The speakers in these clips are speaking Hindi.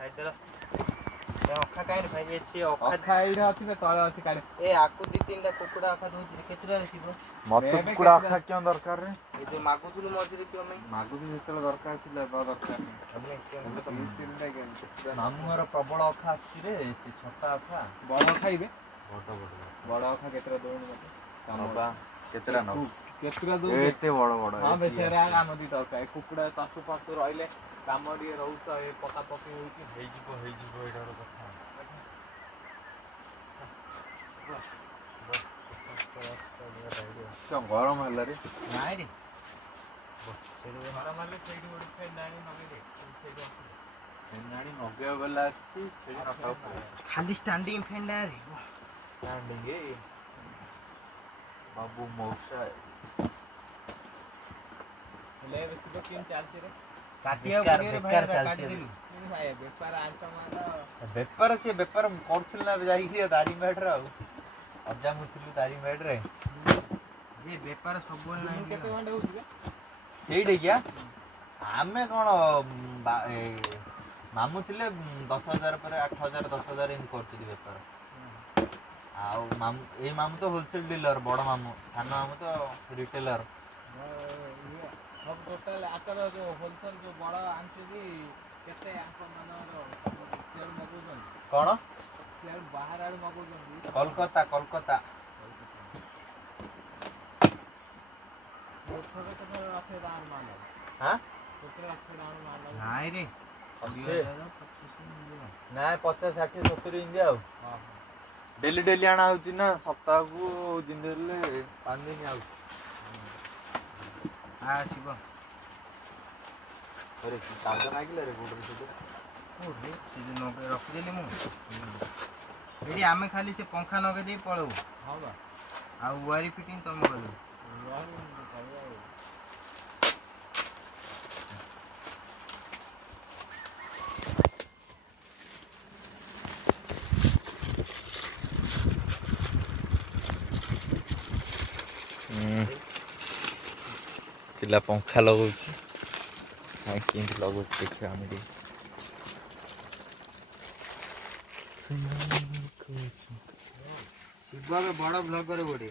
ଖାଇଦେଲ ଅଖା କାଇଁ ଭାଇ ଅଛି ଅଖା ଏଇଟା ଅଛି ବେ ତଳେ ଅଛି କାଳେ ଏ ଆକୁ ଦି ତିନିଟା କୁକୁଡ଼ା ଅଖା ଦଉଛି କେତେଟା ଥିବ ମତେ କୁକୁଡ଼ା ଅଖା କିਉਂ ଦରକାର ରେ ଏ ଯୋଉ ମାଗୁଥିଲୁ ମଝିରେ କିਉਂ ନାହିଁ ମାଗୁଥିଲି ଯେତେବେଳେ ଦରକାର ଥିଲା ଏବେ ଦରକାର ନାହିଁ ମାମୁଁ ଘର ପ୍ରବଳ ଅଖା ଆସୁଛି ରେ ସେ ଛତା ଅଖା ବଡ଼ ଖାଇବେ ବଡ଼ ଅଖା କେତେଟା ଦଉନି ମତେ ନବା କେତେଟା ନବ କେତେଟା ଦଉ ଏତେ ବଡ଼ ବଡ଼ ହଁ ବେ ସେରା ଆମ ଦି ଦରକାର କୁକୁଡ଼ା ପାଖୁ ପାଖୁ ରହିଲେ କାମ ଟିକେ ରହୁଛ ଏ ପକା ପକି ହଉଛି ହେଇଯିବ ଏଇଟା ଗୋଟେ କଥା ଗରମ ହେଲା ରେ ନାଇଁ ରେ ଗରମ ହେଲେ ସେଇଠି ଗୋଟେ ଫ୍ୟାନ୍ ଆଣି ନଗେଇଦେ ଫ୍ୟାନ୍ ଆଣି ନଗେଇବା ବେଲା ଆସିଛି ଖାଲି ଷ୍ଟାଣ୍ଡିଂ ଫ୍ୟାନ୍ ରେ ଷ୍ଟାଣ୍ଡିଂ ବାବୁ ମଉସା ହେଲେ ବେଶୀ ତ କେମିତି ଚାଲିଛି ରେ ବେପାର ସିଏ ବେପାର କରୁଥିଲି ନା ଯାଇକି ଦାରିଙ୍ଗବାଡ଼ିରେ ଆଉ ଅଜା ମୁଁ ଥିଲୁ ଦାରିଙ୍ଗବାଡ଼ିରେ ଯେ ବେପାର ସବୁବେଳେ ନାହିଁ କେତେ ଘଣ୍ଟା ହଉଛି ସେଇଠି କିଆ ଆମେ କ'ଣ ମାମୁଁ ଥିଲେ 10,000 ପରେ 8,000 10,000 ଏମିତି କରୁଥିଲି ବେପାର ଆଉ ମାମୁଁ ଏଇ ମାମୁଁ ତ ହୋଲସେଲ୍ ଡିଲର ବଡ଼ ମାମୁଁ ସାନ ମାମୁଁ ତ ରିଟେଲର ସବୁ ଟୋଟାଲ ଆଙ୍କର ଯେଉଁ ହୋଲସେଲ୍ ଯେଉଁ ବଡ଼ ଆଣିଛନ୍ତି କେତେ ଆଙ୍କ ମାନଙ୍କର ସେଲ୍ ମଗାଉଛନ୍ତି କ'ଣ ସେଲ୍ ବାହାର ଆଡ଼ୁ ମଗାଉଛନ୍ତି କୋଲକାତା ନାଇଁ ରେ ନାଇଁ 50 60 70 ଇଞ୍ଜି ଆଉ ଡେଲି ଆଣା ହେଉଛି ନା ସପ୍ତାହକୁ ଦିନ ହେଲେ 5 ଦିନ ଆଉଛି ଆସିବ ଚାର୍ଜ ଲାଗିଲା ରେ ଗୋଡ଼ରେ ରଖିଦେଲି ମୁଁ ଏଠି ଆମେ ଖାଲି ସେ ପଙ୍ଖା ନଗେଇ ଦେଇ ପଳଉ ହଁ ବା ଆଉ ୱାରି ଫିଟିଂ ତମେ କରିବ ପିଲା ପଙ୍ଖା ଲଗାଉଛି କେମିତି ଲଗାଉଛି ଦେଖିବା ଆମେ ଟିକେ ଶିବ ଏବେ ବଡ଼ ବ୍ଲଗର ଗୋଟେ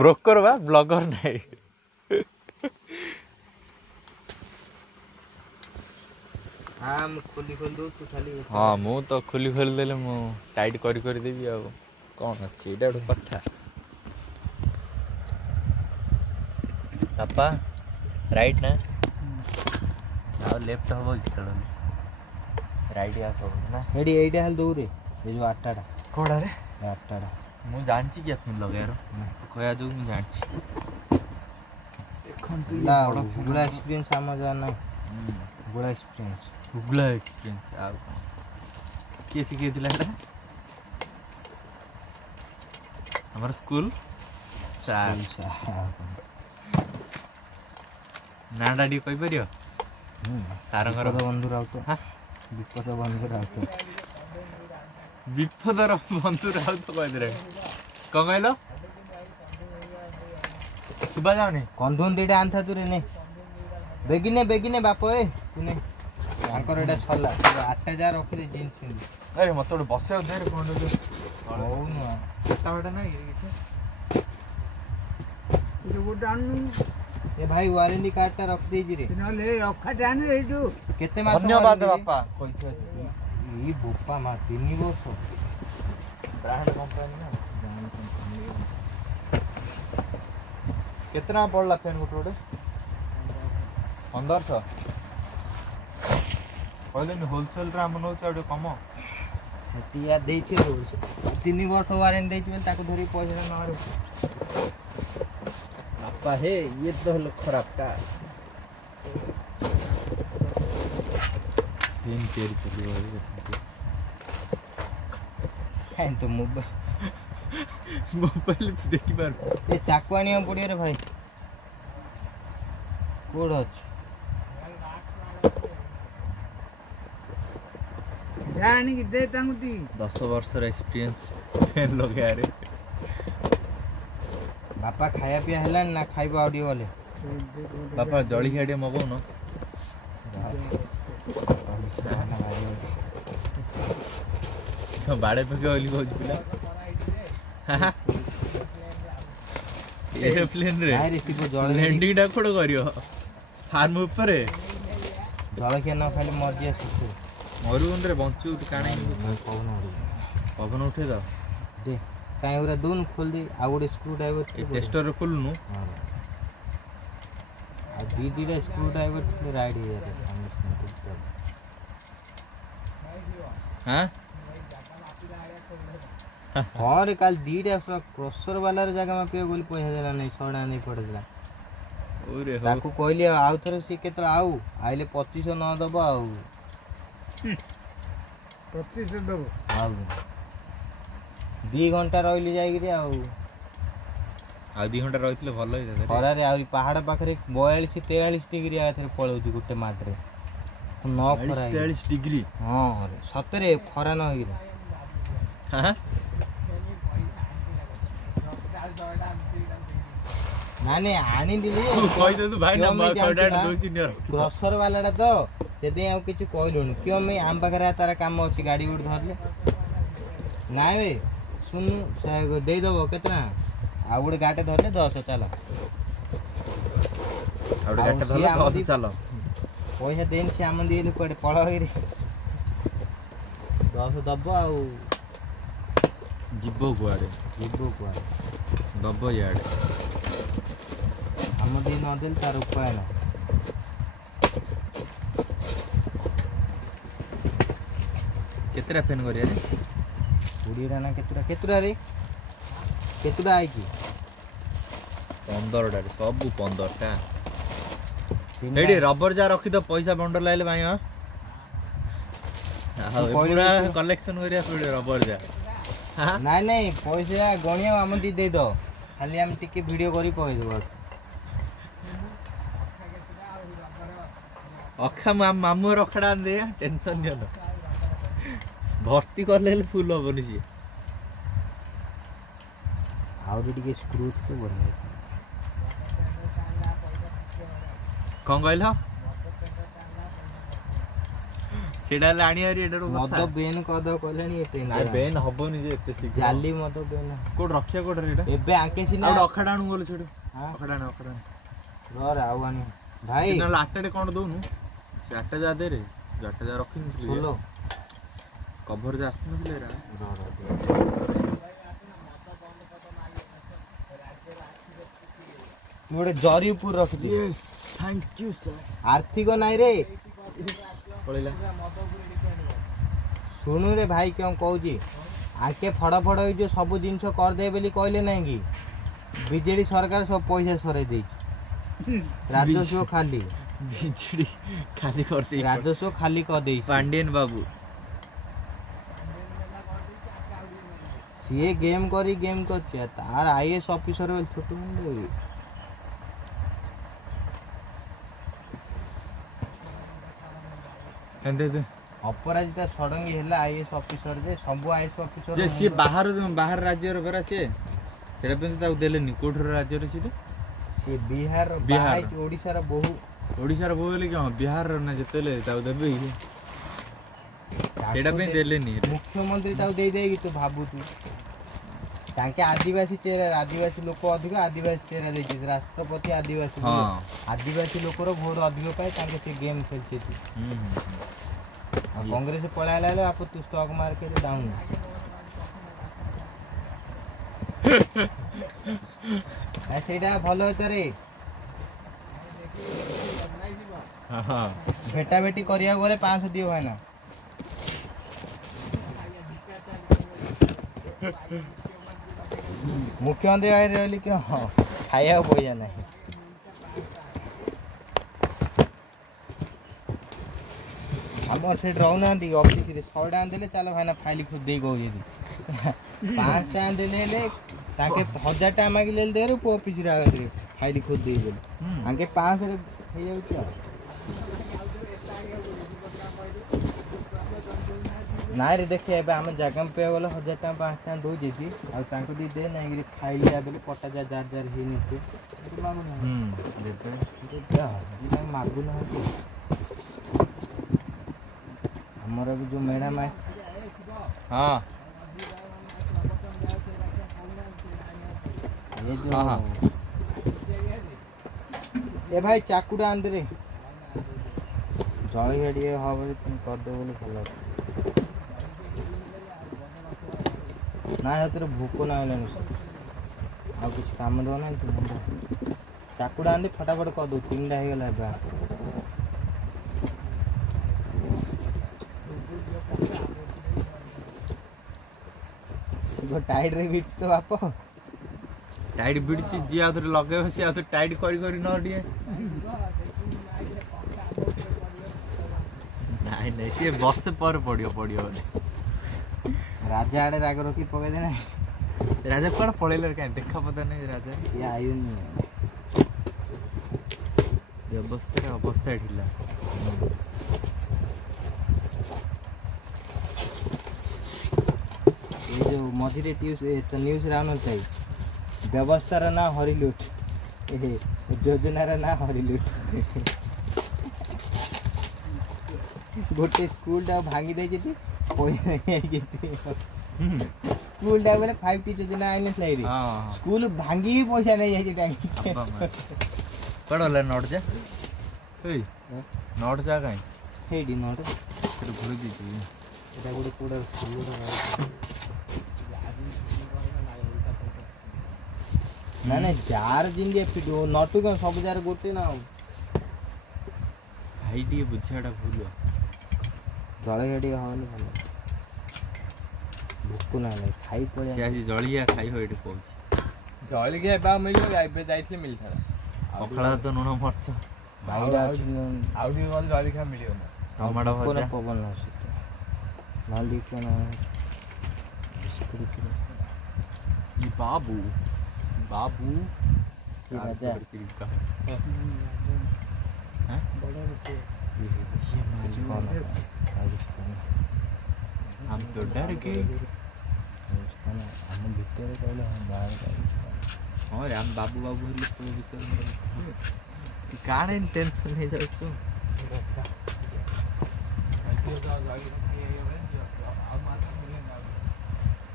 ବ୍ରୋକର ବା ବ୍ଲଗର ନାହିଁ ମୁଁ ଖୋଲି ଦଉଛୁ ଖାଲି ହଁ ମୁଁ ତ ଖୋଲି ଦେଲେ ମୁଁ ଟାଇଟ୍ କରିଦେବି ଆଉ କ'ଣ ଅଛି ଏଇଟା ଗୋଟେ କଥା ବାପା ରାଇଟ୍ ନା ଆଉ ଲେଫ୍ଟ ହବ କି ଖେଳ ରାଇଟ୍ ଆସ ନା ଏଇଠି ଏଇଟା ହେଲେ ଦଉରେ ଏ ଯେଉଁ 8ଟା କୋଉଟାରେ 8ଟା ମୁଁ ଜାଣିଛି କି ଫିନ୍ ଲଗେଇବାର ତ କହିବା ଯୋଗୁଁ ମୁଁ ଜାଣିଛି ଗୁଗୁଲା ଏକ୍ସପିରିଏନ୍ସ ଆମର ଯାହା ନାହିଁ ଗୁଗୁଲା ଏକ୍ସପିରିଏନ୍ସ ଆଉ କ'ଣ କିଏ ଶିଖେଇଥିଲା ଏଇଟା ଆମର ସ୍କୁଲ ନାଁଟା ଟିକେ କହିପାରିବ ସାରଙ୍କର ବନ୍ଧୁ ରାଉତ ବିପଦ ବନ୍ଧୁ ରାଉତ ବିପଦର ବନ୍ଧୁ ରାଉତ କହିଦେଲେ କ'ଣ କହିଲ ଶୁଭା ଯାଉନି କନ୍ଧୁନ ଦିଟା ଆଣିଥା ତୁ ରେ ନେ ବେଗିନେ ବାପ ତୁ ନେ ତାଙ୍କର ଏଇଟା ସରିଲା 8ଟା ଯାହା ରଖିଦେ ଜିନ୍ସ ପିନ୍ଧି ଆରେ ମତେ ଗୋଟେ ବସେଇବାକୁ ଦେ କ'ଣ ହଉନୁ ଫଟା ନାହିଁ ଗୋଟେ ଆଣୁନୁ ଏ ଭାଇ ୱାରେଣ୍ଟି କାର୍ଡଟା ରଖିଦେଇଛି ରେ ନହେଲେ ରଖାଟେ ଆଣେ ଏଇଠୁ କେତେ ମାସ ଧନ୍ୟବାଦ ବାପା କହିଥିବା ଏଇ ବୋପା ମା 3 ବର୍ଷ ବ୍ରାଣ୍ଡ କମ୍ପାନୀ ନା କେତେ ଟଙ୍କା ପଡ଼ିଲା ଫ୍ୟାନ୍ ଗୋଟେ 1500 କହିଲେନି ହୋଲସେଲରେ ଆମେ ନେଉଛୁ ଆଉ ଟିକେ କମ ସେତିଆ ଦେଇଥିଲୁ 3 ବର୍ଷ ୱାରେଣ୍ଟି ଦେଇଛି ବୋଲି ତାକୁ ଧରିକି ପଇସା ନହେଲେ बापा हे ये तो लो खराब का तीन केर चली वाली है तो मोबाइल देखि बार ये चाकू आनिया पड़ियो रे भाई कोड अछि जानी कि दे तांगुती 10 वर्ष एक्सपीरियंस फैन लगे रे बापा खाया पिया है ना खाइबा ऑडियो वाले बापा जड़ी खाइए मगो न ବାଡେ ପକେଇ ବୋଲି କହୁଛି ପିଲା ଏରୋପ୍ଲେନ ରେ ଲ୍ୟାଣ୍ଡିଂ ଟା କୋଡ କରିବ ଫାର୍ମ ଉପରେ ଜଳଖିଆ ନ ଖାଇଲେ ମରିଯିବା ଶିଶୁ ମରୁଭୂମିରେ ବଞ୍ଚୁ କାଣା ପବନ ଉଠେଇ ଦେ କାଇଁ ପୁରା ଦଉନୁ ଖୋଲି ଦେଇ ଆଉ ଗୋଟେ ସ୍କ୍ରୁ ଡ୍ରାଇଭର ଟେଷ୍ଟର ଖୋଲୁନୁ ଆଉ ଦିଟା ସ୍କ୍ରୁ ଡ୍ରାଇଭର ଥିଲେ ରାଇଡ୍ ହେଇଯାଏ ସାଙ୍ଗେ ସାଙ୍ଗେ ହାଁ ହଁ ରେ କାଲି ଦିଟା କ୍ରସର ବାଲାର ଜାଗା ମାପିବାକୁ ଗଲି ପଇସା ଦେଲା ନାହିଁ 100 ଟଙ୍କା ନେଇ ପଡିଥିଲା ତାକୁ କହିଲି ଆଉ ଥରେ ସିଏ କେତେବେଳେ ଆଉ ଆଇଲେ 2500 ନ ଦବ ଆଉ 2500 ଦବ ଆଉ 2 ଘଣ୍ଟା ରହିଲି ଯାଇକିରି ଆଉ 2 ଘଣ୍ଟା ରହିଥିଲେ ଭଲ ହେଇଥାନ୍ତା ଖରାରେ ଆହୁରି ପାହାଡ ପାଖରେ 42-43 ଡିଗ୍ରୀ ଆଥରେ ପଳଉଛି ଗୋଟେ ମାସରେ ନ ଖରା 43 ଡିଗ୍ରୀ ହଁ ସତରେ ଖରା ନ ହେଇକିରି ନାଇଁ ଆଣିଥିଲି ଗ୍ରୋସର ବାଲାଟା ତ ସେଥିପାଇଁ ଆଉ କିଛି କହିଲୁନି କିଏ ଆମେ ଆମ ପାଖରେ ତାର କାମ ଅଛି ଗାଡି ଗୋଟେ ଧରିଲେ ନାଇଁ ବେ ଶୁଣୁ ଦେଇଦବ କେତେ ଟଙ୍କା ଆଉ ଗୋଟେ ଗାଡି ଧରିଲେ 10 ଚାଲ ପଇସା ଦେଇନି ସେ ଆମ ଦେଇଲେ କୁଆଡେ ପଳ ହେଇରେ 10 ଦବ ଆଉ ଯିବ କୁଆଡେ ଦବ ଇଆଡେ ଆମ ଦେଇ ନଦେଲେ ତାର ଉପାୟ ନା କେତେଟା ଫେନ୍ କରିବା ରେ 20 ଟା ନା କେତେଟା ରେ କେତେଟା ଆଇକି 15ଟା ରେ ସବୁ 15ଟା ଏଇଠି ରବର ଯା ରଖି ତ ପଇସା ବଣ୍ଡଲ ଲାଇଲେ ଭାଇ ପୁରା କଲେକ୍ସନ କରିବା ପଡିବ ରବର ଯା ନାଇଁ ପଇସା ଗଣିଆ ଆମ ଦି ଦେଇଦ ଖାଲି ଆମେ ଟିକେ ଭିଡିଓ କରି କହିଦେବ ଅଖା ମାମୁଁ ରଖଡା ଦେ ଟେନସନ ନିଅନ ଭର୍ତ୍ତି କଲେ ହେଲେ ଫୁଲ ହବନି ସିଏ ଆହୁରି ଟିକେ ସ୍କ୍ରୁ ଥିଲେ ବଢିଆ କଣ କହିଲ ସେଟା ହେଲେ ଆଣିବାରି ଏଟାରୁ ମଦ ବେନ୍ କଦ କଲେଣି ବେନ୍ ହବନି ଯେ ଏତେ ଶୀଘ୍ର ଜାଲି ମଦ ବେନ୍ କୋଉଠି ରଖିବା କୋଉଠି ଏଟା ଏବେ ଆଙ୍କେ ସିନା ଅଖାଡା ଆଣୁ ଗଲେ ସେଠୁ ଅଖାଡା ରହ ଆଉ ଆଣି ଭାଇ ନହେଲେ ଆଟାଟେ କଣ ଦଉନୁ ସେ ଆଟା ଯା ଦେ ରେ ଆଟା ଯା ରଖିନଥିଲି ଶୁଣ କଭର ଯା ଆସିନଥିଲେ ଏରା ମୁଁ ଗୋଟେ ଜରି ଉପରେ ରଖିଛି ଥ୍ୟାଙ୍କ ୟୁ ସାର୍ ଆର୍ଥିକ ନାଇଁ ରେ ପଳେଇଲା ଶୁଣୁ ରେ ଭାଇ କଣ କହୁଛି ଆଙ୍କେ ଫଡ ହେଇଯିବ ସବୁ ଜିନିଷ କରିଦେବେ ବୋଲି କହିଲେ ନାଇଁ କି ବିଜେଡି ସରକାର ସବୁ ପଇସା ସରେଇ ଦେଇଛି ରାଜସ୍ୱ ଖାଲି ବିଜେଡି ଖାଲି କରିଦେଇ ରାଜସ୍ୱ ଖାଲି କରିଦେଇଛି ପାଣ୍ଡିଆନ ବାବୁ ସିଏ ଗେମ୍ କରିଛି ତାର ଆଇଏଏସ୍ ଅଫିସର ବୋଲି ଛୋଟ ମୁଣ୍ଡ ଅପରାଜିତା ଷଡଙ୍ଗୀ ହେଲା ଆଇଏଏସ୍ ଅଫିସର ଯେ ସବୁ ଆଇଏଏସ୍ ଅଫିସର ଯେ ସିଏ ବାହାର ରାଜ୍ୟର ପରା ସିଏ ସେଟା ପାଇଁ ତାକୁ ଦେଲେନି କୋଉଠର ରାଜ୍ୟରେ ସିଏ ବିହାର ଓଡିଶାର ବୋହୁ ହେଲେ କଣ ବିହାରର ନା ଯେତେବେଳେ ତାକୁ ଦେବେ ସେଇଟା ପାଇଁ ଦେଲେନି ମୁଖ୍ୟମନ୍ତ୍ରୀ ତାକୁ ଦେଇଦେଇକି ତୁ ଭାବୁଛୁ ତାଙ୍କେ ଆଦିବାସୀ ଲୋକ ଅଧିକ ଆଦିବାସୀ ଚେହେରା ଦେଇଛି ରାଷ୍ଟ୍ରପତି ଆଦିବାସୀ ଲୋକର ଭୋଟ ଅଧିକ ପାଇ ତାଙ୍କେ ସେ ଗେମ୍ ଖେଳିଛି ଆଉ କଂଗ୍ରେସ ପଳାଇଲା ହେଲେ ବାପ ତୁ ଷ୍ଟକ୍ ମାର୍କେଟ ଡାଉନ ସେଇଟା ଭଲ ହତରେ ଭେଟା ଭେଟି କରିବାକୁ ଗଲେ 500 ଦିଅ ଭାଇନା ମୁଖ୍ୟମନ୍ତ୍ରୀ ଭାଇ ରହିଲି କି ହଁ ଖାଇବାକୁ ପଇସା ନାହିଁ ଆମର ସେଠି ରହୁନାହାନ୍ତି ଅଫିସରେ 100 ଟଙ୍କା ଦେଲେ ଚାଲ ଭାଇନା ଫାଇଲ ଖୋଜି ଦେଇ କହୁଛନ୍ତି 500 ଟଙ୍କା ଦେଲେ ହେଲେ ତାଙ୍କେ 1000 ଟଙ୍କା ମାଗିଲେ ଦେରୁ ଅଫିସରେ ଫାଇଲ ଖୋଜି ଦେଇଦେଲେ ତାଙ୍କେ 500 ହେଇଯାଉଛି ଆଉ ନାଇଁ ରେ ଦେଖେ ଏବେ ଆମ ଜାଗା ପାଇବା ଗଲେ 1000 ଟଙ୍କା 500 ଟଙ୍କା ଦଉଛି ଆଉ ତାଙ୍କୁ ଦେଇ ଦେ ନାଇଁ ଫାଇଲ ଯାବେ ପଟା ଯାର ହେଇନଥିବ ମାଗୁନାହାନ୍ତି ଆମର ବି ଯୋଉ ମ୍ୟାଡ଼ାମ ହଁ ये जो हाँ, हाँ। ए भाई चाकूटा आंदे रे जळिया ଟିକେ हब तुम कर दो बोले भलो ना हेतरे भूख ना हेलानी आ कुछ काम दो ना तुम चाकूटा आंदे फटाफट कर दो तीनटा हे गेला बा गो टाइड रे बिट तो बाप टाइट बिड़ची जी आउथरे लगे से आउथरे टाइट करी करी न डिए नहीं नहीं से बस पर पड़ियो पड़ियो राजा आड़े राग रखी पके देना राजा कोड पळेलर काय देखा पता नहीं राजा ये आयुन अवस्था ढिला ये जो मझिरे न्यूज राउन थाई व्यवस्थार ना हरिलुट योजनार ना हरिलुट गोटे स्कूल भांगी दे स्कूल बोले 5T योजना आइने रे स्कूल भांगी ही पैसा नहीं जाए कौन होला नोट जा ओई नोट जा काई हेडी नोट फिर घुरी दी एटा गोटे कोडा ना ना जार जिंदे फिडो नटु का सब जार गोटे ना भाई डी बुझाटा भूल जळिया टी हवनी भलो भूख ना ले खाई पड़े से आज जळिया खाई होइट पहुंच जळिया बा मिलियो आइबे जाइथले मिलथा पखळा तो नुण मरच भाईडा आउडी गल जळिया मिलियो ना टमाटो भजा पवन ना नाली के ना ये बाबू बाबू राजा हैं हम तो डर गए हम भीतर कहले हम बाहर हाँ रे हम बाबू बाबू हेले तो विषय काण टेंशन नहीं जाउछु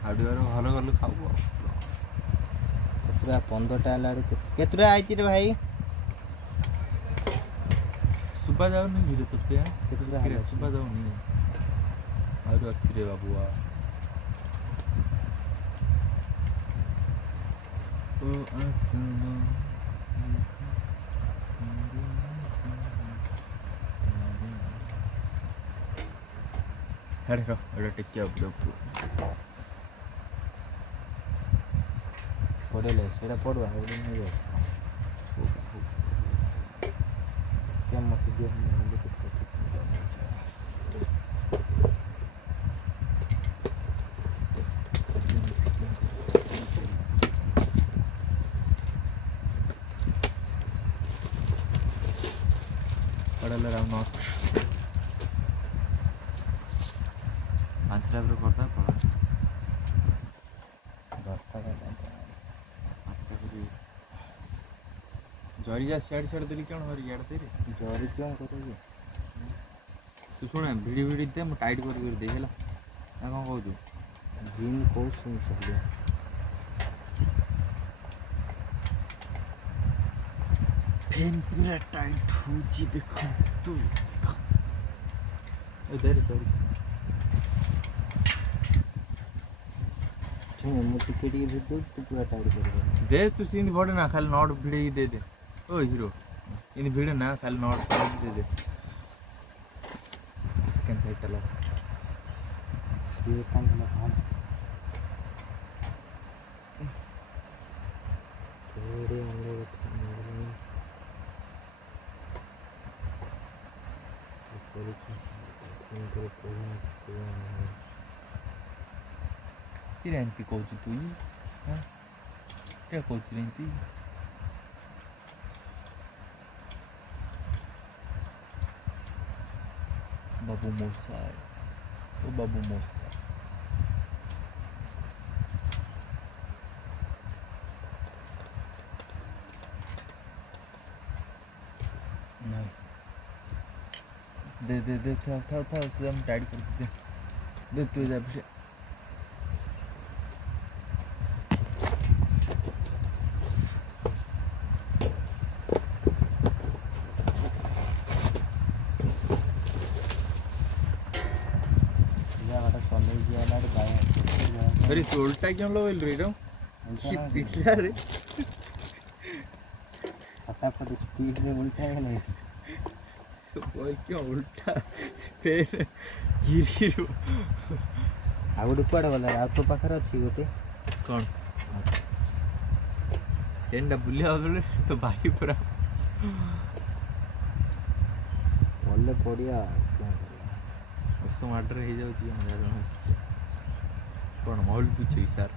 आडुआर घर गलु खाऊ केतरा 15टा लाड़ केतरा आइची रे भाई सुबह जाओ नहीं गिरे तो क्या केतरा गिरे सुबह जाओ नहीं और अच्छी रे बाबूआ ओ आसमां हेड रो एडा टिकिया अपडेट पड़ेले सेटा पड़वा ओडी नहीं जाए क्या मत दियो हम पड़ेले राम नॉट आंसर एवर करता पड़ा रास्ता का जरी जा साइड साइड देली क्यों हरी यार तेरे जरी क्यों करोगे तू सुन भिडी भिडी दे मु टाइट कर दे हेला ना कोन कहू तू जिम को सुन सकले फैन पूरा टाइट हो जी देखो तू देखो इधर जरी मु टिके भिड़ तू पूरा टाइट कर दे तू सीन बड़े ना खाली not Bhide he they they O hero इन भिड़े ना खाली not they they second side चला ये काम ना हम थोड़े हमरे किरे एंती कहू तू हां क्या कहू एंती बाबू मोसा ओ बाबू मोसा नहीं दे था उसे हम टाइट कर देते दे तू जा फिर अरे उल्टा क्यों लो रही रहा पिछला रे फटाफट स्पीड में उल्टा है नहीं बोल क्यों उल्टा फिर गिरी ଆଉ ଗୋଟେ କୁଆଡ଼େ ଗଲା ଆଉ ତୋ ପାଖରେ ଅଛି ଗୋଟେ कौन एंडा बुलिया बोले तो भाई पूरा ଗଲେ ପଡ଼ିଆ କ'ଣ କରିବା उस मर्डर हो जाउची हम जानो कौन मॉल पूछे सर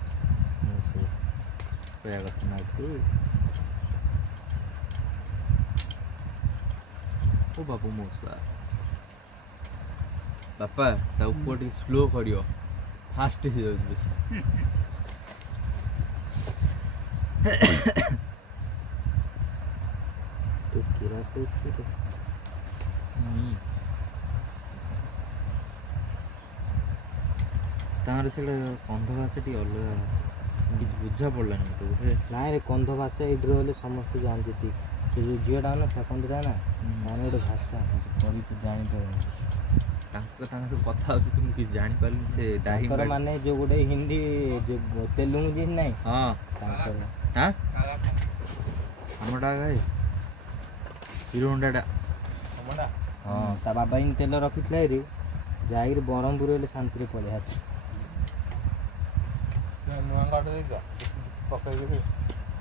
कोया कथा ना तू ओ बाबू मोसा बापा ता ऊपर टी स्लो करियो फास्ट हो जाउची बस ତୁ କିରା କହୁଛୁ ରେ तार से कंध भाषा टी अलग किसी बुझा पड़लानी मत बोले ନାଇଁ ରେ କନ୍ଧ ଭାଷା ଏଇଠି ରହିଲେ ସମସ୍ତେ ଜାଣିଛନ୍ତି ସେ ଯେଉଁ ଝିଅଟା ନା ଫାକନ୍ଦିଟା ନା ମାନେ ଗୋଟେ ଭାଷା कभी तो जानी पारे कथा होची तुम कि जानी पारली से दाही ତାଙ୍କର ମାନେ ଯେଉଁ ଗୋଟେ ହିନ୍ଦୀ ଯେଉଁ ତେଲୁଗୁ ଜିନ୍ ନାହିଁ हां ତାଙ୍କର हां हमडा गाय हिरो होंडा ହଁ ତା ବାବା ହିଁ ତେଲ ରଖିଥିଲା ଏରି ଯାଇକିରି ବ୍ରହ୍ମପୁର ହେଲେ ଶାନ୍ତିରେ ପଳେଇ ଆସିଛି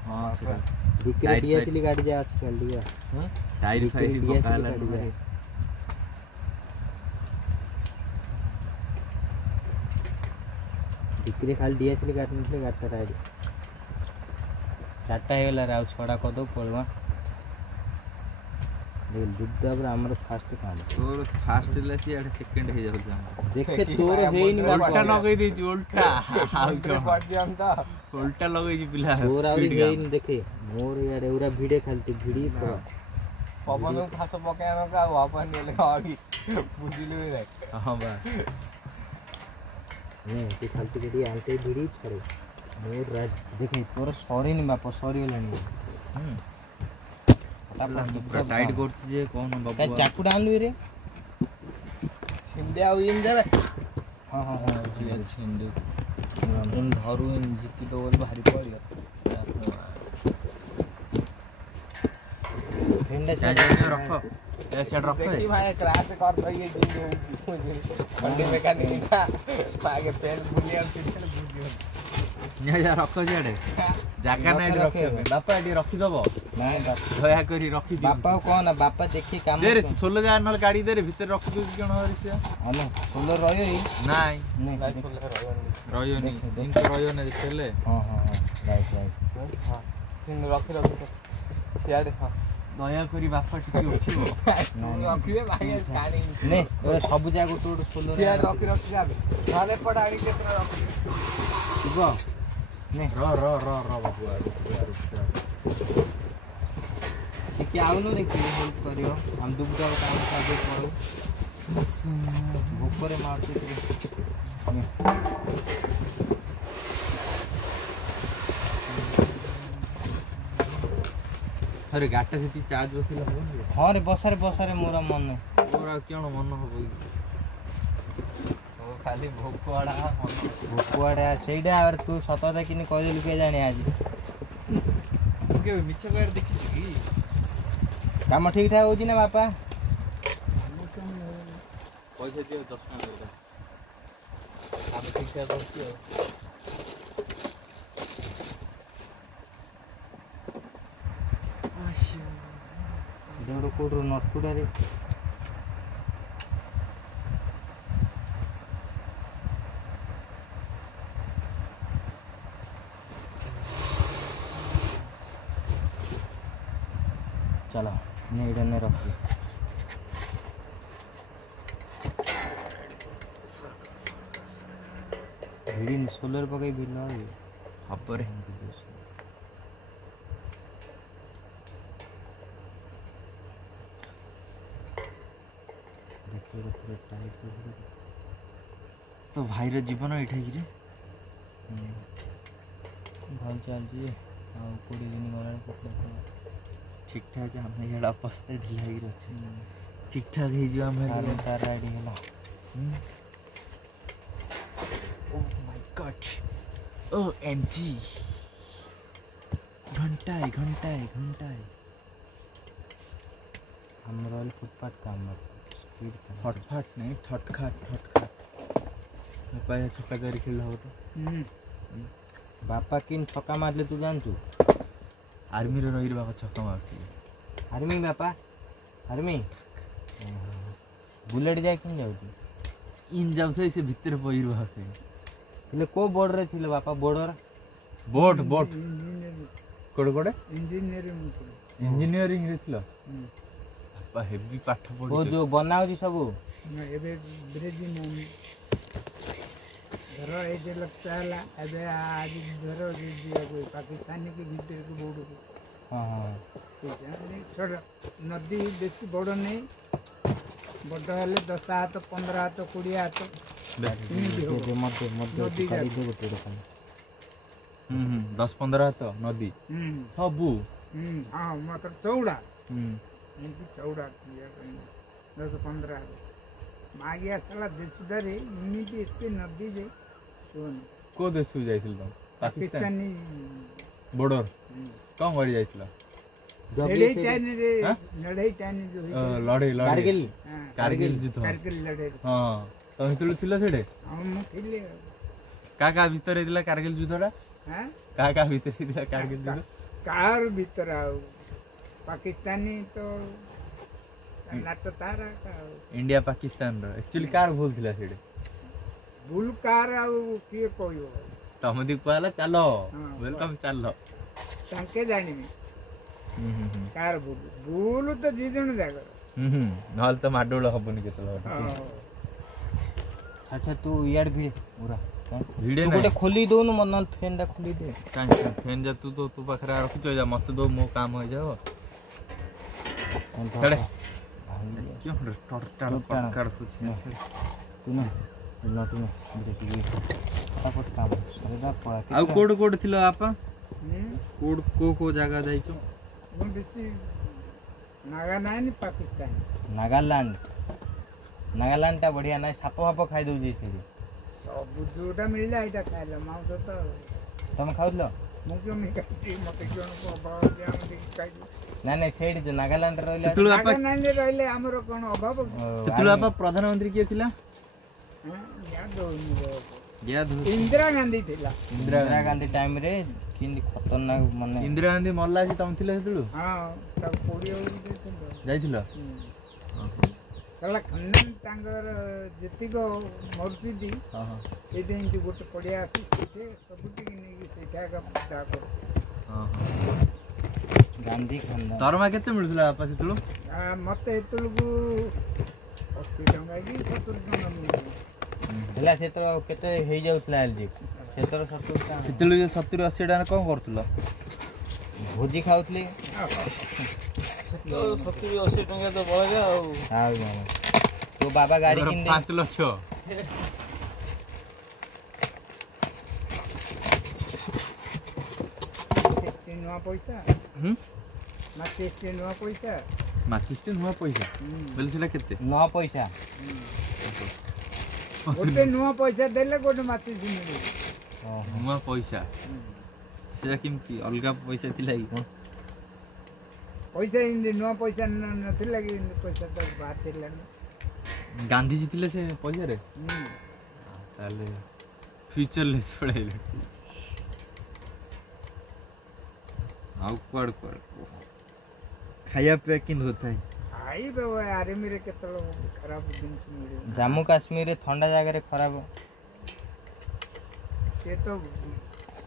हां सेटा ବିକ୍ରି Light ଦିଆଥିଲି ଗାଡ଼ି ଯା ଅଛି ଚାଲିବା टायर फाइल पकाला मारे ବିକ୍ରି ଖାଲି ଦିଆଥିଲି ଗାଡ଼ି ନେଇଥିଲି ଗାଡ଼ିଟା ରାଇଡ଼ି ଚାରିଟା ହେଇଗଲା ରେ ଆଉ ଛଅଟା କରିଦେବୁ ପଳେଇବା ଦୁର୍ଦାବରେ ଆମର ଫାଷ୍ଟ କାମ तोर फास्ट ले सी आडे सेकंड हे जाउ ଦେଖେ ତୋର ହେଇନି उल्टा लगई देची उल्टा आउ उल्टा लगई जी पिला ତୋର ଆହୁରି ହେଇନି ଦେଖେ ମୋର ଇଆଡ଼େ ଉରା ଭିଡ଼େ ଖାଲି ତୁ ଭିଡ଼ି ପବନ ଘାସ ପକେଇବା ଆଉ ଆପଣ ନେଲେ ଆଗି ବୁଝିଲୁ ନାଇଁ हां बा ତୁ ଖାଲି ଟିକେ ଟିକେ ଆଣ୍ଟେ ଭିଡ଼ି ଛାଡ଼େ ମୋର ଦେଖେ ତୋର ସରିନି ବାପ ସରିଗଲାଣି टाइट करछि जे कोन बाबू ଚାକୁଟା ଆଣିଲୁ ରେ ସିନ୍ଧେ ଆଉ ଇନ୍ ଦେବେ ହଁ ହଁ ହଁ जी अच्छे हिंदू इन धरू इन जिक्की तो बोल भारी पड़ गया ଫେଣ୍ଡା क्या जाने रखो ये सेट रखो देखी भाई क्लास कर रही है खंडी मैकेनिक का आगे पेन बुलिया किछन बुझियो ने जा रखो जेडे जाका ना एडी रखे बापा एडी रखी दबो ନାଇଁ दया करी रखी दे ବାପା କଣ ବାପା ଦେଖି କାମ दे रे 16000 नल गाड़ी दे रे भीतर रखी दो कोन हरि से ଆମେ ସୋଲ ରହିବ नाई ନାଇଁ रहियो नी इनको रहियो ना चले ହଁ ହଁ ହଁ ରାଇଟ୍ ରାଇଟ୍ हां सिन रखी रखी सियाड़े हां दया करी बापा टिके उठियो रखी दे भाई कानी ନେ ଓରେ ସବୁ ଜାଗା ଗୋଟେ ଗୋଟେ ସୋଲ सियाड़ रखी रखी जाबे नाले पडाड़ी केतना रखी ଯିବ ନେ र बाबू ଟିକେ ଆଉନୁ ଦେଖିବି ହେଲ୍ପ କରିବ ଆମେ ଦୁବୁଟା କାମ ସାହାଯ୍ୟ କରୁ ଭୋକରେ ମାରୁଛି ଟିକେ अरे गाटा से चार्ज बसिला हो ହଁ ରେ ବସାରେ ମୋର ମନ और क्यों मन हो खाली भोक आड़ा କୁଆଡ଼େ ସେଇଟା ଆରେ ତୁ ସତ କଥା କିନି କହିଦେଲୁ କିଏ ଜାଣି ଆଜି के मिछ कर देखि छी କାମ ଠିକ୍ ଠାକ୍ ହେଉଛି ନା ବାପା पैसा दियो 10 टका हम ठीक से करती हो ଦେଉଡ଼ କୋଉଠୁ ନଟକୁଟାରେ चलो नहीं इधर नहीं रखिए भिड़ी सोलर पकई भिड़ हपर ପୁରା ଟାଇଟ୍ କରିକି तो भाईर जीवन एठे कि रे ଭଲ ଚାଲିଛି ଯେ ଆଉ 20 ଦିନ ଗଲାଣି କୁକୁଡ଼ା ठीक ठाक आम इड़ा पस्ते ढिला ही अच्छे ठीक ठाक हो आम ତାର ରେଡ଼ି ହେଲା oh my god O MG घंटाए घंटाए घंटाए ଆମର ହେଲେ ଫୁଟପାଥ କାମ ସ୍ପିଡ୍ କାମ फटफाट नहीं ठटखाट बापा छक्का धरी खेल हो तो ବାପା କିନ୍ ଛକା ମାରିଲେ ତୁ ଜାଣିଛୁ आर्मी रे रही बापा छक्का मारती ଆର୍ମି ବାପା ଆର୍ମି ବୁଲେଟ୍ ଯାଇ କିନ୍ ଯାଉଛି इन जाऊ से भीतर पइर बापे ହେଲେ କୋଉ ବୋର୍ଡରେ ଥିଲେ ବାପା ବୋର୍ଡର बोट बोट कोड़े कोड़े इंजीनियरिंग रे थिला बापा हेवी पाठ ଓ पढी ଯୋଉ ବନା ହଉଛି ସବୁ ଏବେ ବ୍ରେଜିଂ ଧର ଏଇ ଯେ ଲକ୍ଷ୍ୟ ହେଲା ଏବେ ଆଜି ଧର ଯିବାକୁ ପାକିସ୍ତାନୀ କି ଭିତରକୁ ବୋର୍ଡକୁ ହଁ ହଁ ଛୋଟ ନଦୀ ବେଶୀ ବଡ଼ ନେଇ ବଡ଼ ହେଲେ 10 ହାତ 15 ହାତ 20 ହାତ ଏମିତି ହବ। ମଧ୍ୟ ମଧ୍ୟ ନଦୀ କାଢି ଯାକ। ଦେ ଗୋଟେ ଦୋକାନ 10-15 हाथ नदी सबू ହଁ ମାତ୍ର ଚଉଡ଼ା हम्म ଏମିତି ଚଉଡ଼ା 10-15 ହାତ ମାଗି ଆସିଲା ଦେଶଟାରେ ଏମିତି ଏତେ ନଦୀ ଯେ କୁହନି को देश को जाइथिल तुम पाकिस्तान ପାକିସ୍ତାନୀ बॉर्डर कौन करी जाइथिल ଲଢ଼େଇ ଟାଇମ୍ରେ ହାଁ? ଲଢ଼େଇ ଟାଇମ୍ ଯୋଉ ହେଇଥିଲା। लड़े लड़े କାରଗିଲ ହଁ, कारगिल युद्ध କାରଗିଲ ଲଢ଼େଇ हां तो हेतु थिलो सेडे ହଁ ମୁଁ ଥିଲି ଆଉ। का भीतर हेदिला कारगिल युद्धटा ହାଁ? का भीतर हेदिला कारगिल युद्ध କାହାର ଭିତରେ ଆଉ ପାକିସ୍ତାନୀ ତ ନାଟ ତାର ଆଉ इंडिया पाकिस्तान रो एक्चुअली कार भूल थिला सेडे ଭୁଲ କାହାର ଆଉ କିଏ କହିବ तम दी कहला चलो हाँ, वेलकम चलो ତାଙ୍କେ ଜାଣିବେ କାହାର ଭୁଲ ଭୁଲ ତ ଦି ଜଣ ଜାଗର नहल तो माडोळ हबनी केतल ଆଚ୍ଛା ତୁ ଇଆଡେ ଭିଡ ପୁରା भिडे ତୁ ना ଗୋଟେ ଖୋଲି ଦଉନୁ ମୋ ନହେଲେ ଫ୍ୟାନ୍ଟା ଖୋଲି ଦେ फैन जा तू तो तू पाखरा रखिच जा मत दो मो काम हो जाओ छड़े क्यों टोटल पक्कड़ कुछ ତୁ ନା ତୁ ନଟୁ ନା ଦେଖିକି ଫଟାଫଟ କାମ ସରିଲା ପଳା ଆଉ କୋड କୋड ଥିଲ आपा ହୁଁ କୋड को जागा जाइछो ମୁଁ ବେଶୀ ନାଗା ନାହିଁ ପାକିସ୍ତାନୀ ନାଗାଲାଣ୍ଡଟା ବଢିଆ ନାହିଁ ସାପ ଫାପ ଖାଇ ଦଉଛି ସେଠି ସବୁ ଯୋଉଟା ମିଳିଲା ଏଇଟା ଖାଇଲ ମାଂସ ତ ତମେ ଖାଉଥିଲ ମୁଁ କେମିତି ଖାଇଛି ମତେ ଜଣକୁ ଅଭାବ ଅଛି ଆମେ ଦେଖି ଖାଇଛୁ ନାଇଁ ନାଇଁ ସେଇଠି ଯୋଉ ନାଗାଲାଣ୍ଡରେ ରହିଲା ସେତେବେଳେ आपा ନାଗାଲାଣ୍ଡରେ ରହିଲେ ଆମର କ'ଣ ଅଭାବ କି? ସେତେବେଳେ आपा प्रधानमंत्री किए थिला ହାଁ? ୟାଦ ହଉନି ବାବୁ। याद हो ଇନ୍ଦିରା ଗାନ୍ଧୀ ଥିଲା ଇନ୍ଦିରା ଗାନ୍ଧୀ ଟାଇମରେ କେମିତି ଖତରନାକ ମାନେ इंदिरा गांधी मल्ला जी तम थिले सेतुळु ହଁ ତାକୁ 20 ବର୍ଷ ଦେଇଥିଲ जाइथिल ସାଲା ଖନ୍ଦାନ ତାଙ୍କର ଯେତିକ ମସଜିଦ हां हां ସେଇଠି ଏମିତି ଗୋଟେ ପଡ଼ିଆ ଅଛି ସେଇଠି ସବୁଠିକି ନେଇକି ସେଇଟା ଏକା ପୂଜା କରୁ हां ଗାନ୍ଧୀ ଖାନ୍ଦାନ दरमा केते मिलुथला आपा सेतुळु ମତେ ଏତେବେଳକୁ 80 ଟଙ୍କା କି 70 ଟଙ୍କା ମିଳିଥିଲା ହେଲା ସେତେବେଳେ କେତେ ହେଇଯାଉଥିଲା ଏଲଜି ସେତେବେଳେ 70 ଟଙ୍କା ସେତେବେଳେ 70-80 ଟଙ୍କା କଣ କରୁଥିଲ ଭୋଜି ଖାଉଥିଲି 70-80 ଟଙ୍କା ତ ବଳେगा ଆଉ ଆଉ କଣ ତୋ ବାବା ଗାଡି କିଣି 5 ଲକ୍ଷ ଏତେ ନୂଆ ପଇସା ମାତ୍ର ଏତେ ନୂଆ ପଇସା ମାଚିସ୍ଟେ ନୂଆ ପଇସା ବୋଲେ ସେଟା କେତେ 9 ପଇସା ଗୋଟେ ନୂଆ ପଇସା ଦେଲେ ଗୋଟେ ମାଚିସ୍ ମିଳିବ ନୂଆ ପଇସା ସେଟା କେମିତି ଅଲଗା ପଇସା ଥିଲା କି କଣ ପଇସା ଏମିତି ନୂଆ ପଇସା ନଥିଲା କି ପଇସା ତ ବାହାରିଥିଲାନି ଗାନ୍ଧୀଜୀ ଥିଲେ ସେ ପଇସାରେ ତାହେଲେ ଫ୍ୟୁଚରଲେସ୍ ପଳେଇଲେ ଆଉ କୁଆଡେ କୁଆଡେ ଖାଇବା ପିଇବା କେମିତି ହଉଥାଏ ଖାଇବା ଆର୍ମିରେ କେତେବେଳେ ଖରାପ ଜିନିଷ ମିଳିବ ଜାମ୍ମୁ କାଶ୍ମୀରରେ ଥଣ୍ଡା ଜାଗାରେ ଖରାପ ସେ ତ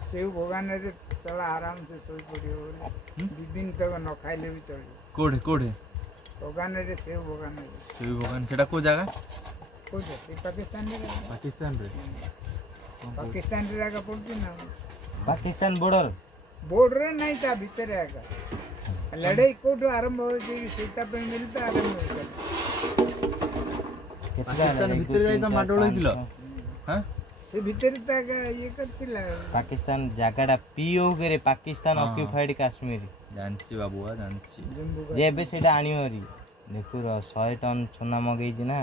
ସେଉ ବଗାନରେ ସାଲା ଆରାମସେ ଶୋଇପଡ଼ିବ ବୋଲି 2 ଦିନ ତକ ନ ଖାଇଲେ ବି ଚଳିବ କୋଉଠେ କୋଉଠେ ବଗାନରେ ସେଉ ବଗାନରେ ସେଇ ଭଗବାନ ସେଟା କୋଉ ଜାଗା କହୁଛ ସେ ପାକିସ୍ତାନରେ ପାକିସ୍ତାନରେ ପାକିସ୍ତାନରେ ଆଗ ପଡ଼ୁଛି ନା ପାକିସ୍ତାନ ବର୍ଡର ବୋର୍ଡରେ ନାହିଁ ତା ଭିତରେ ଆଗ ଲଢ଼େଇ କୋଉଠୁ ଆରମ୍ଭ ହେଉଛି ସେଇଟା ପାଇଁ ମିଳିତ ଆରମ୍ଭ ହେଇଗଲା ପାକିସ୍ତାନ ଭିତରେ ଯାଇ ତ ମାଡୋଳ ହେଇଥିଲ ହାଁ ସେ ଭିତରେ ତା ଇଏ କରିଥିଲା ପାକିସ୍ତାନ ଜାଗାଟା ପିଓକେ ପାକିସ୍ତାନ ହଁ। ଅକ୍ୟୁପାଇଡ କାଶ୍ମୀର ଜାଣିଛି ବାବୁଆ ଜାଣିଛି ଯେ ଏବେ ସେଇଟା ଆଣିବ ହେରି ଦେଖୁର 100 ଟନ୍ ସୁନା ମଗେଇଛି ନା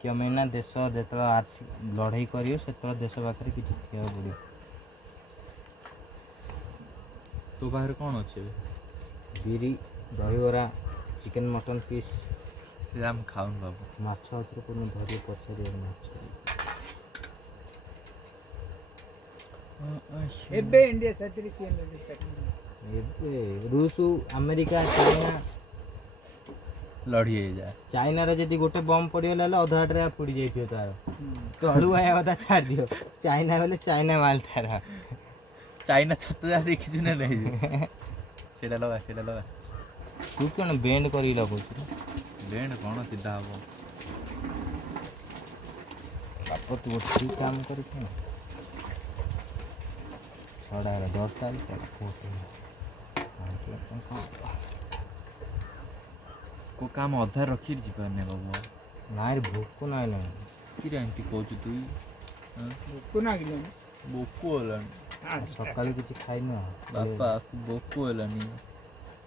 କେମିତି ନା ଦେଶ ଯେତେବେଳେ ଆର୍ଥିକ ଲଢ଼େଇ କରିବ ସେତେବେଳେ ଦେଶ ପାଖରେ କିଛି ଥିବାକୁ ପଡ଼ିବ। ତୋ ପାଖରେ କ'ଣ ଅଛି ଏବେ ବିରି ଦହିବରା ଚିକେନ ମଟନ ପିସ୍ ସେ ଆମେ ଖାଉନୁ ବାବୁ ମାଛ ହାତରେ কোনো ଧରି ପଚାରିବ ମାଛ ଏବେ ଇଣ୍ଡିଆ ସାଥିରେ କିଏ ନେବେ ଏବେ ରୁଷ ଆମେରିକା ଚାଇନା ଲଢ଼ି ହେଇଯାଏ ଚାଇନାର ଯଦି ଗୋଟେ ବମ୍ ପଡ଼ିଗଲା ହେଲେ ଅଧା ବାଟରେ ପୋଡ଼ି ଯାଇଥିବ ତାର ତଳୁ ଆୟା କଥା ଛାଡ଼ି ଦିଅ ଚାଇନା ବେଲେ ଚାଇନା ମାଲ ତାର ଚାଇନା ଛତା ଯାହା ଦେଖିଛୁ ନା ନାହିଁ ସେଇଟା ଲଗା ତୁ କ'ଣ ବେଣ୍ଡ କରିକି ଲଗାଉଛୁ ବେଣ୍ଡ କ'ଣ ସିଧା ହବ ବାପ ତୁ ଗୋଟେ ଠିକ୍ କାମ କରିଛୁ ନା ଛଡ଼ା ହେଲା 10ଟା କୋଉ କାମ ଅଧା ରଖିକି ଯିବାନି ବାବୁ ନାଇଁ ଭୋକ ନାହିଁ ନା କିରେ ଏମିତି କହୁଛୁ ତୁ ଭୋକ ନାଗିଲାନି ଭୋକ ହେଲାଣି ସକାଳୁ କିଛି ଖାଇନୁ ବାପା ଭୋକ ହେଲାଣି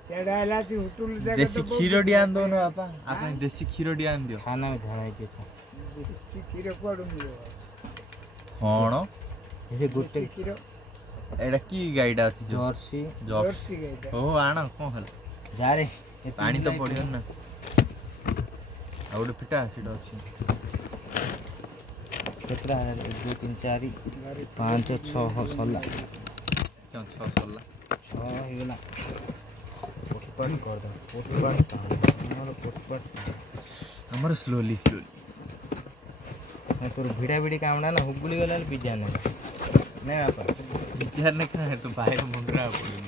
ସେଟା ହେଲା ସେ ହୋଟେଲ ଜାଗା ଦେଶୀ କ୍ଷୀର ଟିକେ ଆଣି ଦଉନ ବାପା ଆପଣ ଦେଶୀ କ୍ଷୀର ଟିକେ ଆଣି ଦିଅ ଖାନା ଝାଡ଼ା ହେଇଛି ଦେଶୀ କ୍ଷୀର କୁଆଡୁ ମିଳିବ କ'ଣ ଏ ଗୋଟେ ଦେଶୀ କ୍ଷୀର ଏଇଟା କି ଗାଈଟା ଅଛି ଯୋଉ ଜର୍ସି ଜର୍ସି ଗାଈଟା ହଉ ଆଣ କ'ଣ ହେଲା ଯାରେ ପାଣି ତ ପଡ଼ିବନି ନା ଆଉ ଗୋଟେ ପିଠା ସେଇଟା ଅଛି କେତେଟା 1 2 3 4 5 6 ସରିଲା କ'ଣ 6 ସରିଲା 6 ହେଇଗଲା ପଟପାଟ କରିଦେବା ପଟପାଟ ଆମର ସ୍ଲୋଲି ତୋର ଭିଡ଼ା ଭିଡ଼ି କାମଟା ନା ହୁଗୁଳି ଗଲା ପିଜା ନେବା ନାଇଁ ବାପା ବିଚାର ନା କାଁ ତ ବାଇର ମୁଣ୍ଡରା ପଡ଼ିବ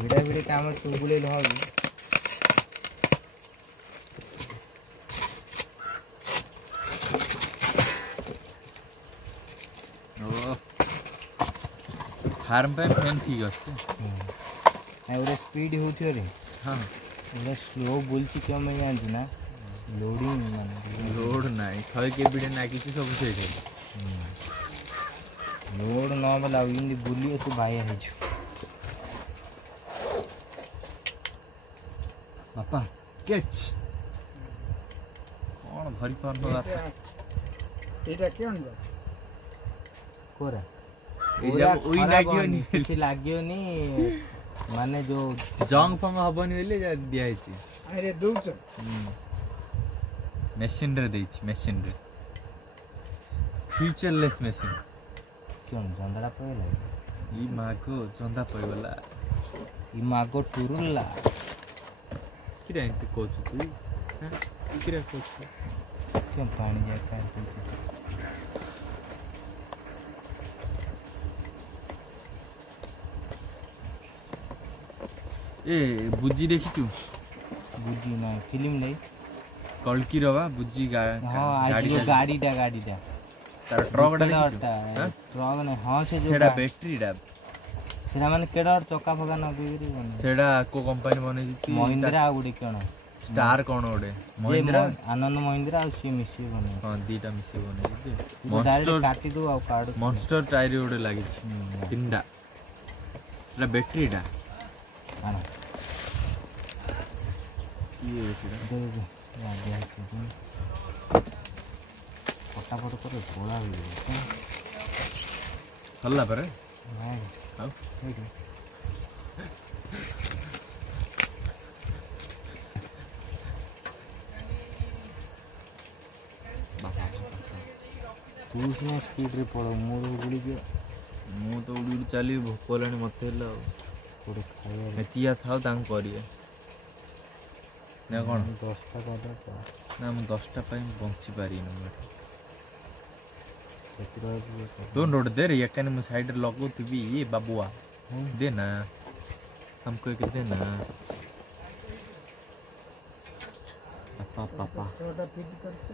ଭିଡ଼ା ଭିଡ଼ି କାମ ହୁଗୁଳି ହବ फार्म पे फैन ठीक ଅଛି ଗୋଟେ ସ୍ପିଡ୍ ହେଉଥିବ ରେ ହଁ ଗୋଟେ ସ୍ଲୋ ବୁଲଛି କେଉଁ ପାଇଁ ଜାଣିଛୁ ନା ଲୋଡ଼ିଂ ମାନେ ଲୋଡ୍ ନାହିଁ ଥରେ କେ ବିଡ଼େ ନାଗିଛି ସବୁ ସେଇଠି ଲୋଡ଼ ନ ବେଲା ଆଉ ଏମିତି ବୁଲିବ ତୁ ବାଇଆ ହେଇଯିବ ବାପା କେଚ୍ କ'ଣ ଧରି ପାରୁନ ବାପା ଏଇଟା କେଉଁ କୋରା ଏଇ ଯାକ ଉଇ ଲାଗିବନି କିଛି ଲାଗିବନି ମାନେ ଯୋଉ ଜଙ୍ଗ ଫଙ୍ଗ ହବନି ବୋଲି ଦିଆ ହେଇଛି ଆରେ ଦଉଛ ମେସିନରେ ଦେଇଛି ମେସିନରେ ଫ୍ୟୁଚରଲେସ୍ ମେସିନ୍ କ'ଣ ଜନ୍ଦାଟା ପଳେଇଲା ଇ ମାଗୋ ଚନ୍ଦା ପଡ଼ିଗଲା ଇ ମାଗ ଟୁରୁଲା କିରେ ଏମିତି କହୁଛୁ ତୁ କିରେ କହୁଛୁ କେଉଁ ପାଣି ଯାକ ଏ ବୁଜି ଦେଖିଛୁ ବୁଝି ନା ଫିଲ୍ମ ନେଇ କଳକିର ବା ବୁଜି ହଁ ଆଜି ଗାଡ଼ିଟା ତାର ଟ୍ରକଟା ଦେଖିଛୁ ଟ୍ରକ୍ ନାଇଁ ହଁ ସେ ସେଟା ବ୍ୟାଟେରୀଟା ସେଟା ମାନେ କେଡ଼ା ଚକା ଫକା ନଗେଇକିରି ସେଟା କୋଉ କମ୍ପାନୀ ବନେଇଛି ମହିନ୍ଦ୍ରା ଆଉ ଗୋଟେ କ'ଣ ଷ୍ଟାର କ'ଣ ଗୋଟେ ମହିନ୍ଦ୍ରା ଆନନ୍ଦ ମହିନ୍ଦ୍ରା ଆଉ ସିଏ ମିଶିକି ବନେଇ ହଁ ଦିଟା ମିଶିକି ବନେଇଛି କାଟିଦେବୁ ଆଉ କାଢୁ ମନଷ୍ଟର ଟାୟାର ଗୋଟେ ଲାଗିଛି ତିନିଟା ସେଟା ବ୍ୟାଟେରୀଟା ଆଣ ଇଏ ବ୍ୟାଟେରୀଟା ଫଟାଫଟ করে ପୋଳା ହେଇଯିବ ସରିଲା ପରେ ନାଇଁ ଆଉ ଏଇଠି ତୁ ସିନା ସ୍ପିଡ଼ରେ ପଳାଉ ମୋର ଗୁଳିକି ମୁଁ ତ ଉଡ଼ି ଉଡ଼ି ଚାଲିବି ଭୋକ ହେଲାଣି ମୋତେ ହେଲେ ଆଉ କୋଉଠି ଖାଇବା ଏତିଆ ଥାଉ ତାଙ୍କୁ କରିବେ ନା କ'ଣ 10ଟା କରିଦେବା ନା ମୁଁ 10ଟା ପାଇଁ ବଞ୍ଚି ପାରିବିନି ସେଥିରେ दोन रोड दे रे यानी मैं साइड लगो तू भी ये बाबुआ दे ना हमको एक दे ना पापा पापा छोटा फिट करते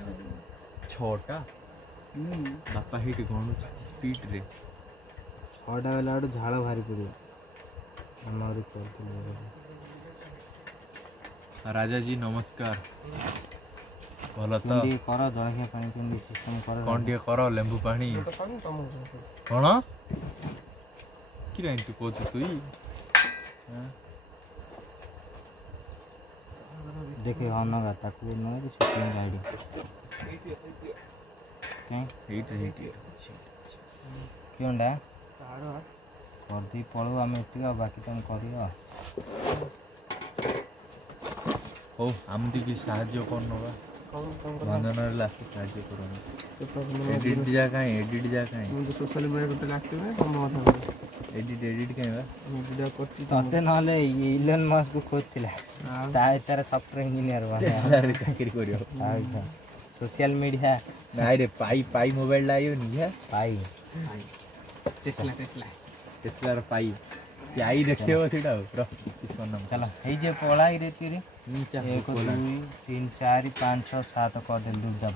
छोटा बापा हिट गणु स्पीड रे 6ଟା ବେଲା ଆଡ଼ୁ ଝାଳ ବାହାରି ପଡ଼ିବ ଆମର राजा जी नमस्कार भल तो କେମିତି କର ଜଳଖିଆ ପାଣି କେମିତି ସିଷ୍ଟମ କର कौन टे कर लेंबू पानी कौन कि तू कौच तु ଦେଖେ ଅନଗା ତାକୁ ନହେଲେ ସେକେଣ୍ଡ ଗାଇଡି କାଇଁ କେଉଁଟା କରିଦେଇ ପଳଉ ଆମେ ଏତିକି ଆଉ ବାକି ତମେ କରିବ ହଉ ଆମେ ଟିକେ ସାହାଯ୍ୟ କରିନବା ଭଞ୍ଜନରେ ଲାଷ୍ଟ ସାହାଯ୍ୟ କରନ୍ତୁ ଏଡିଟ୍ ଯା କାଇଁ सोशल मीडिया टोटल एक्टिव है कौन बात है ଏଡିଟ୍ କାଇଁ ବା वीडियो करती ତତେ ନହେଲେ ଇଲନ ମସ୍କ ଖୋଜୁଥିଲା ତାର ସଫ୍ଟୱେୟାର ଇଞ୍ଜିନିୟର ଟେସ୍ଲାରେ ଚାକିରି କରିବ ସୋସିଆଲ ମିଡ଼ିଆ ନାଇଁ ରେ ପାଇ ମୋବାଇଲ ଲାଗିବନି ହେ ପାଇ ଟେସ୍ଲାର ପାଇ ସେ ଆଇ ଦେଖେଇବ ସେଇଟା ଆଉ ରହ କିଛି କରିନାମ ଚାଲ ହେଇଯିବ ପଳାଇ ରେ ତିରି 1 2 3 4 5 6 7 କରିଦେଲି ଦୁର୍ଦା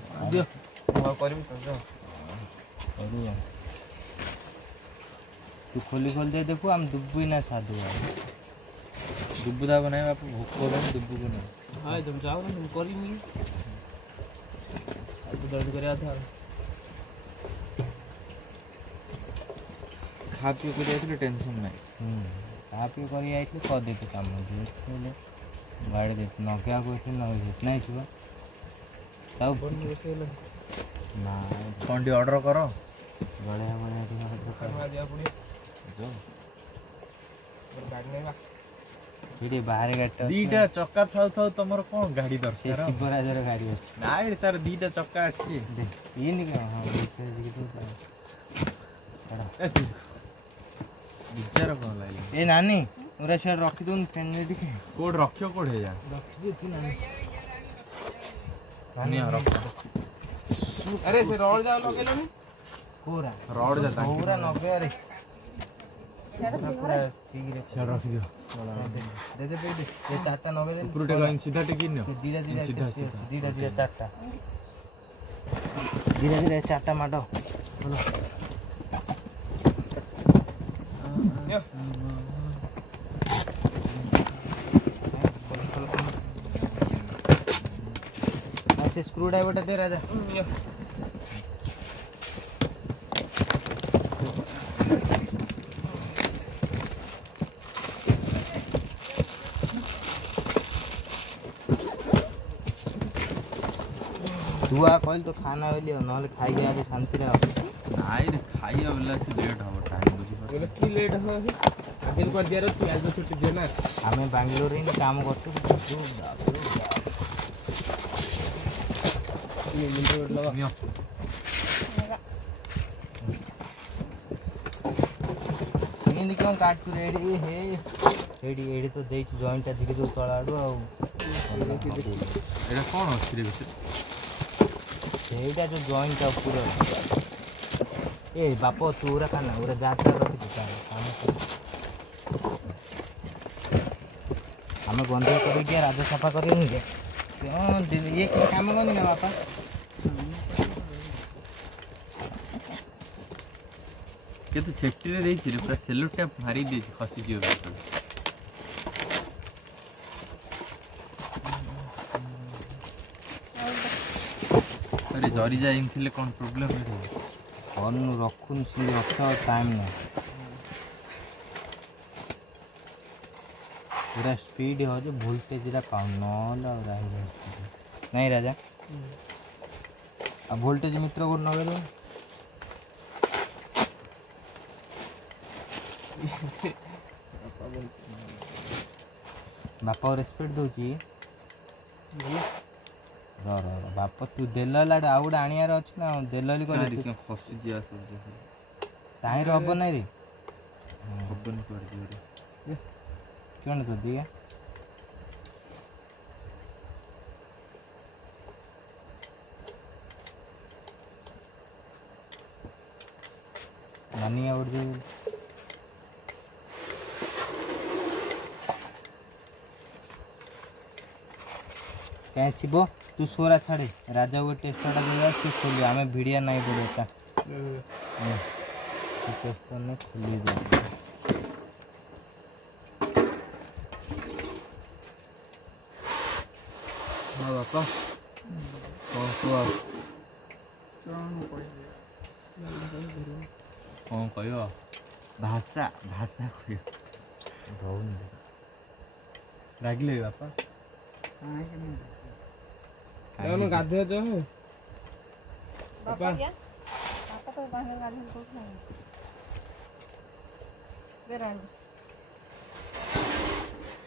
କରିବି ତ करू तू खोली दे देखू हम दुब्बू ही ना साधु दुब्बू दा बनाए बाप भूख हो गई दुब्बू को नहीं हां तुम जाओ ना तुम करी नहीं अब दर्द करया था खा पी को जाइए टेंशन नहीं खा पी कर देते काम गाड़ी दे नगया को नहीं थी सब ना कौन टी ऑर्डर करो बढ़िया बढ़िया बाहर गाड़ी दीटा चक्का थाउ थाउ तमर कोन गाड़ी दरकार शिवराजर गाड़ी अछि नाइ तार दीटा चक्का अछि ये नि के हां विचार कोन लागी ए नानी ओरा से रखि दून फैन के कोड रखियो कोड हे जा रखि देती नानी नानी रख अरे से रोड जाओ लगेलो नी पूरा रोड जाता पूरा 90 अरे पूरा ठीक रे छड़ रख दियो दे दे ये चारटा 90 दे ऊपर टेक सीधा टेक इन धीरे धीरे सीधा चारटा धीरे चारटा माडो बोलो ऐसे स्क्रू ड्राइवर दे राजा दुआ कहल तो खाना होली न खाई आज शांति रे नाइ रे खाइया वाला से लेट हो टाइम बुझी बोले की लेट हो आदिल कर दिया रछि आज छुट्टी दे ना हमें बेंगलुरु रे काम करतो ये मिनट लगा मियो सिंदी क्यों काट तू रेडी हे एडी तो देई जॉइंट धीरे जो तळाडू आ एटा कोन अछि रे भीतर ସେଇଟା ଯୋଉ ଜଏଣ୍ଟ ଉପରେ ଏ ବାପ ତୁ ଉରା ଖାନା ଉରା ଗାଁଟା ରଖିଛୁ ଆମେ ବନ୍ଧ କରିକି ରାଜ ସଫା କରିନି କି ଇଏ କାମ କରନି ନା ବାପା केते सेफ्टी रे देछि रे पूरा सेल्यूट टा मारी देछि खसी जियो भीतर अरे जरी जाई थिले कोन प्रॉब्लम रे फोन रखुन सी रख टाइम ना पूरा स्पीड हो जो वोल्टेज रा पाउन न रही नहीं राजा अब वोल्टेज मीटर को नगे दो बापा रेस्पेक्ट दउची बाप तू देल लाड आउड आनियार अछि ना देलली को खसी जिया सब ताही रहब नै रे ओपन कर दियो रे क्यों तो दिया नानी आउड दे क्या शिवो तू सोरा छाड़े राजा वो टेस्टर देगा तू खोलियो हमें भिड़िया नहीं पड़ेगा टेस्टर ने खोली दे ହଁ ବାପା କ'ଣ କୁହ କ'ଣ କହିବ ଭାଷା କହିବ ରହୁନି ରାଗିଲେ ବାପା ଗାଧୋଇ ତ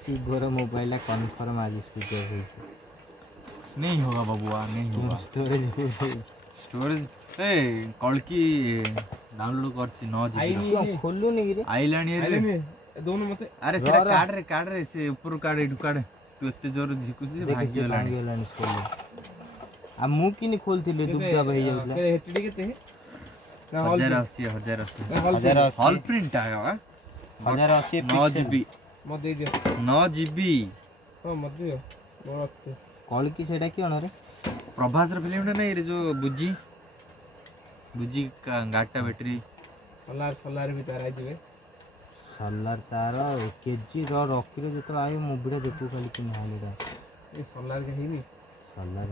शिवोर मोबाइल कन्फर्म आज स्विच ऑफ है नहीं होगा बबुआ नहीं होगा स्टोरेज ए कल की डाउनलोड करछि 9 जीबी खोलु नहीं रे आइलानी रे दोनों मते अरे सेटा काट रे से ऊपर काट इटु काट तू एते जोर झिकुछि जे भागी गेलानी खोल आ मु किनी खोलथिले दुबदा भई जाउला एचडी केते 1080 हॉल प्रिंट आया 1080 9 जीबी मत दे दियो 9 जीबी हां मत दियो मोर रखते कॉल की सेटा की रे प्रभास रे फिल्म नहीं रे जो बुजी का गाटा बैटरी सोलार भी तार आइबे सोलार तार 1 केजी रो रखिले जतो आयो मूवीटा देखु खाली कि हालेटा ए सोलार के हिनी सोलार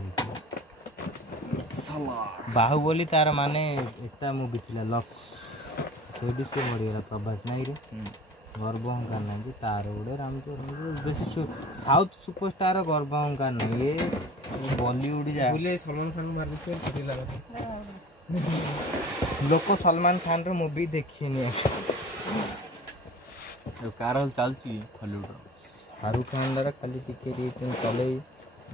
बाहुबली तार माने एटा मूवी थिला लक्स सेडी से मरि गला प्रभास नहीं रे गर्व अहंकार नहीं तार उड़े रामचरण बेसी साउथ सुपरस्टार गर्व अहंकार नहीं ये बॉलीवुड जा बोले सलमान खान मार दे सही लगा लोक सलमान खान रो मूवी देखी नहीं कारल चलची हॉलीवुड शाहरुख खान रा खाली टिके रे चले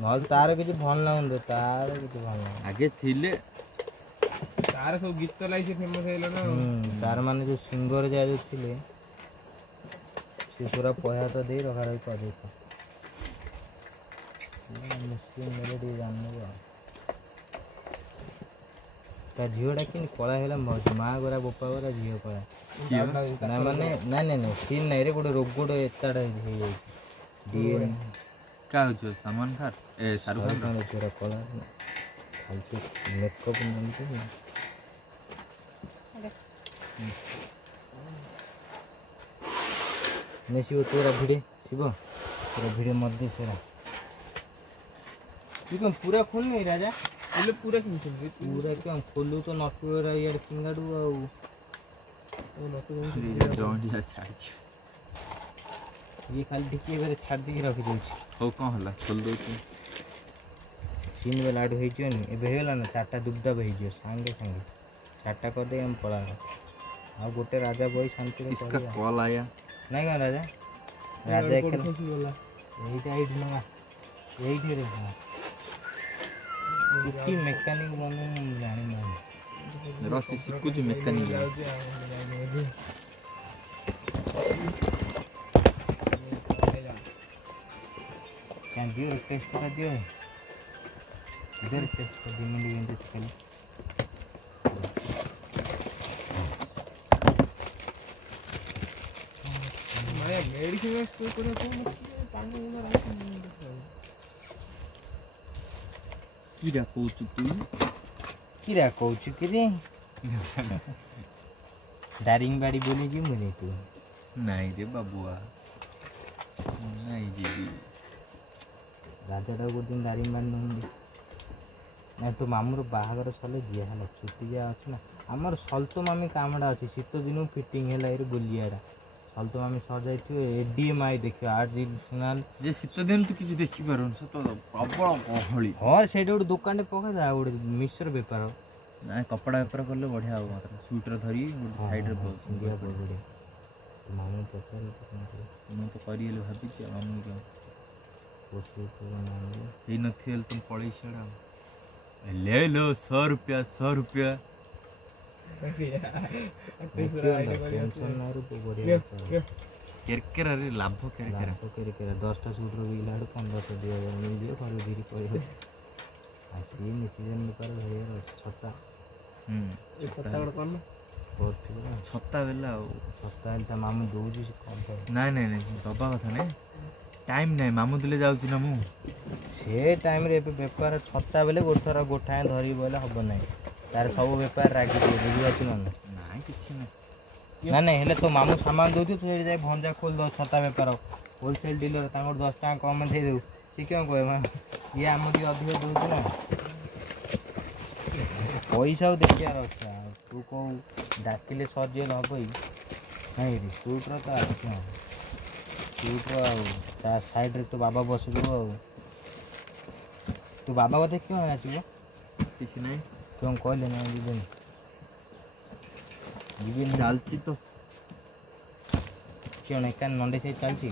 नल तार किछ भल ना तार किछ भल ना आगे थिले तार सब गीत लाई से फेमस हेलो ना तार माने जो सिंगर जा जो थिले से पूरा पया तो दे रखा रही कर देता मुस्लिम मेलोडी जानने ता झियोडा किन कळा हेला मां गोरा बोपा गोरा झियो कळा ना माने नहीं सीन नहीं रे गोटे रोग गोटे एताडा हे जाई डीएन का हो सलमान खान ए शाहरुख खान पूरा कळा खाली मेकअप नहीं ने शिव तोरा भिड़े मध्य सेरा तू कम पूरा खोल नहीं राजा बोले पूरा किन पूरा क्या खोलू तो नटू रा यार सिंगाडू आउ डोंडिया छाड़ ये खाली टिके बेरे छाड़ दी रखि दउ हो कोन हला खोल दउ छी तीन बेला आड होई छ नि एबे हेला ना चारटा दुबदा बहि जियो संगे चारटा कर दे हम पळा आ गोटे राजा बई शांति रे इसका कॉल आया नहीं क्या राजा एक यही ना यही रे हाँ की मैकेनिक बनू जानी नहीं रसी कुछ मैकेनिक क्या दियो टेस्ट कर दियो इधर टेस्ट कर दी मिली गई तो चल मेडिसिन स्टोर करे तो पानी में रख कीड़ा कोचु तू कीड़ा कोचु किरे दारिंगबाड़ी बोली जी मुझे तू नहीं रे बाबुआ नहीं जी राजा टा गोटे दिन दारिंगबाड़ी नहीं ना तो मामूर बाहागर सले जिया है छुट्टी जा अच्छे ना आमर सल्तो मामी कामड़ा अच्छी शीत दिन फिटिंग है बोलियाड़ा सल्तो मामी सजाई एडीएमआई देखियो आर्टिफिशियल जे शीत दिन तू किछि देखि पारुन सतो प्रबल गहली और सेठ गोटे दुकान पका जा गोटे मिश्र बेपार ना कपड़ा बेपार करले बढ़िया हो मात्र स्वेटर धरी गोटे साइड रे इंडिया बढ़िया मामू पचार मैं तो करिएले भाबी कि मामू के पोस्ट नाम हे नथिल तुम पळै छडा ले लो 100 रुपया टेंशन ना रू बढ़िया केरकेरा रे लाभ केरकेरा 10टा सूट रो बिला 1500 2000 मिल जियो घर धीरे पड़े आसी नि सीजन में कर हे छता छता गड कोन बहुत छता बेला छता एटा मामू दोजी कम नहीं दबा कथा नहीं टाइम नहीं मामू दिले जाउची ना मु से टाइम रे बेपार छता बेले गोठरा गोठाए धरी बोले हबो नहीं तार सब बेपार रागी दे बुझियाछ ना नहीं किछि नहीं ना नहीं हेले तो मामू सामान दउ तो जाय भंजा खोल दो छता बेपार होलसेल डीलर तांगो 10 टाका कम दे दउ सी क्यों कहे ये आमको अधिक दूसरा ना पैसा देखियार अच्छा तू कौ डाकिले सर्जेल हम नहीं रे सुट्र तो सुट्र साइड रे तो बाबा बस तू बाबा को देख क्यों आसो किसी नहीं क्यों कहले ना जीवन जीवन चलती तो क्यों नहीं कान नंडे से चलती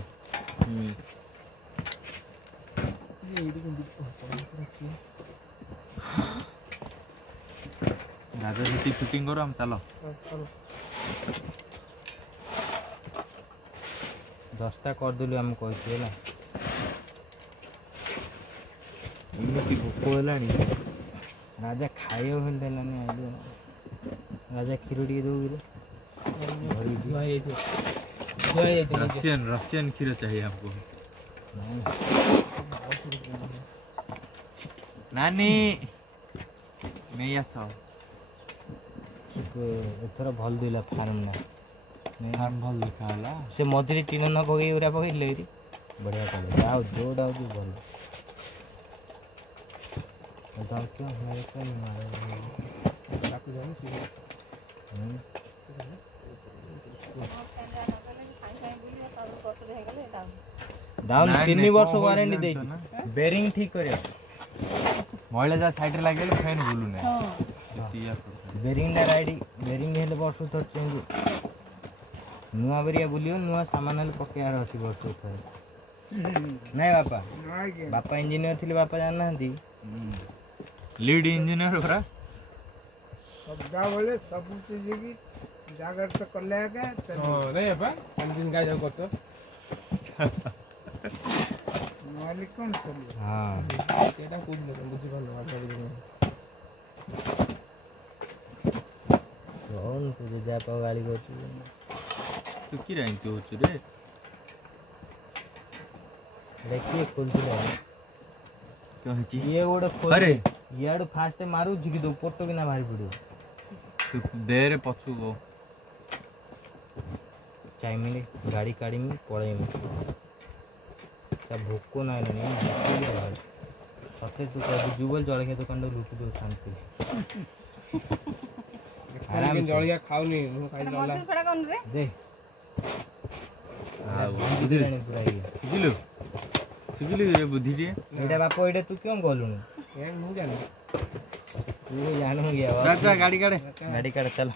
राजा सिटी शूटिंग करो हम चलो 10टा करदेलु आम कहती है एमती भोक होलानी राजा खाइयो भल देलानी आइले राजा क्षीर टे दो रशियन खीर चाहिए हमको नानी नहीं आसो एथर भल दिला फार्म ना फार्म भल देखा होला से मधुरी टीन न पकई उरा पकईले बढ़िया कले जाओ जोड़ आओ भल क्यों डाउन 3 वर्ष वारंटी दे बेरिंग ठीक करे मइला जा साइड रे लागले फैन बोलू ने बेरिंग ना राइडी बेरिंग हेले वर्ष थर चेंज नुआ बेरिया बुलियो नुआ सामान हेले पकेयार अछि वर्ष थर नहीं बापा बापा इंजीनियर थिले बापा जानना हंती लीड इंजीनियर भरा सदा बोले सब चीज की जागर तो कर ले के रे बा इंजन गाय जाऊ करतो मालिक कौन चल हां सेटा कूद ले बुझी भालो कौन तुझे जा पाओ गाड़ी को तू की रही तू रे देखिए खोल दिला क्यों छी ये ओडे खोल अरे याड फास्ट मारू जिकी दो पोटो बिना भारी पड़ियो तू देरे पछु गो चाय मिले गाड़ी काड़ी में पड़े में क्या भोको ना नहीं सत्य तू कह जुबल जड़े दुकान लुटि दो शांति आराम जळिया खाउनी मु खाइ जाला फड़ा कोन रे दे आ बुधिरानी पूरा ये सिगिली रे बुद्धि रे एडा बापो एडा तू क्यों गोलुनी ए मु जाने तू जानू गया राजा गाड़ी काढे गाड़ी काट चल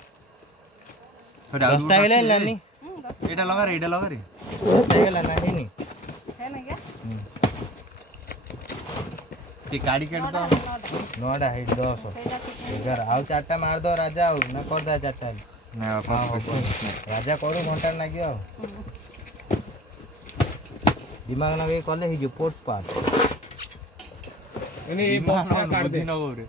थोड़ा 10टा गेले नानी एटा लगा रे 10टा गेला ना है नी है ना क्या ते गाड़ी काट दो 9टा हाइट 10 11 आउ 4टा मार दो राजा आउ ना कर दा 4टा ना वापस राजा करू घंटा लागियो दिमाग ना कले ही जो पोर्ट पार एने ए बॉक्स काट दे बुद्धि न हो रे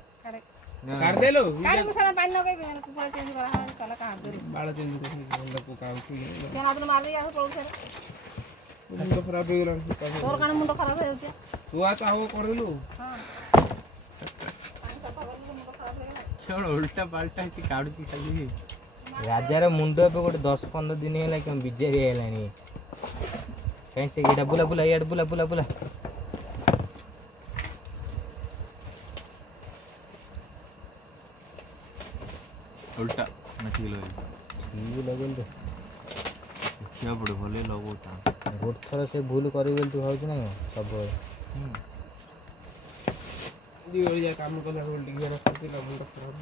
काट दे लो गाड़ी में सारा पानी लगे बिना कुपड़ा चेंज करा है कला काट दे बाड़ा चेंज कर बंदा को काम छू क्या आपने मार दिया पड़ो से मुंड खराब हो गेला तोर कान मुंड खराब हो जाते तू आ चाहो कर देलु हां पानी सफा कर मुंड खराब हो गेला छोड़ उल्टा पाल्टा से काढुची खाली राजार मुंड पे गोटे 10-15 दिन है क्यों बिजारी हेलानी कहीं से एडा बुला बुला याड बुला बुला बुला उल्टा मठी लो ठीक लगल रे क्या बड़े भले लगो ता रोड थर से भूल करी बोल तू भाव ना सब दी हो जाए काम करला होल्ड गियर सब दिला मुंड खराब